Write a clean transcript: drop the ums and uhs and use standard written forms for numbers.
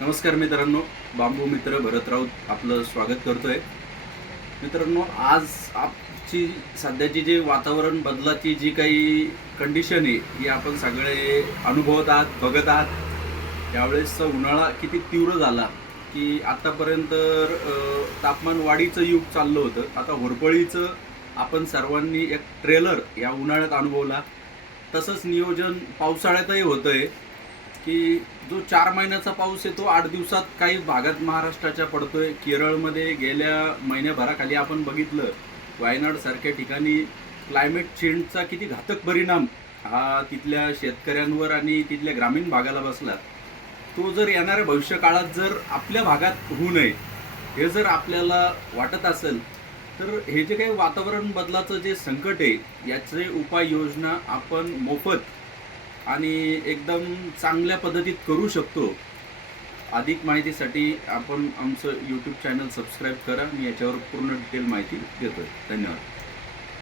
नमस्कार मित्रांनो, बांबू मित्र भरत राऊत आपलं स्वागत करतोय. मित्रांनो, आज आजची सध्याची जी वातावरण बदलाची जी काही कंडिशन आहे ही आपण सगळे अनुभवत आहात, बघत आहात. यावेळेसचा उन्हाळा किती तीव्र झाला की आतापर्यंत तापमान वाढीचं युग चाललं होतं. आता होरपळीचं आपण सर्वांनी एक ट्रेलर या उन्हाळ्यात अनुभवला. तसंच नियोजन पावसाळ्यातही होतंय की जो 4 महिन्याचा पाऊस आहे तो 8 दिवसात काही भागात महाराष्ट्राच्या पडतोय. केरळमध्ये गेल्या महिन्याभराखाली आपण बघितलं, वायनाड सारख्या ठिकाणी क्लायमेट चेंजचा किती घातक परिणाम हा तिथल्या शेतकऱ्यांवर आणि तिथल्या ग्रामीण भागाला बसला. तो जर येणाऱ्या भविष्य काळात जर आपल्या भागात होऊ नये हे जर आपल्याला वाटत असेल तर हे जे काही वातावरण बदलाचं जे संकट आहे याचे उपाययोजना आपण मोफत आणि एकदम चांगल्या पद्धतीत करू शकतो. अधिक माहितीसाठी आपण आमचं यूट्यूब चॅनल सबस्क्राईब करा. मी याच्यावर पूर्ण डिटेल माहिती देतोय. धन्यवाद.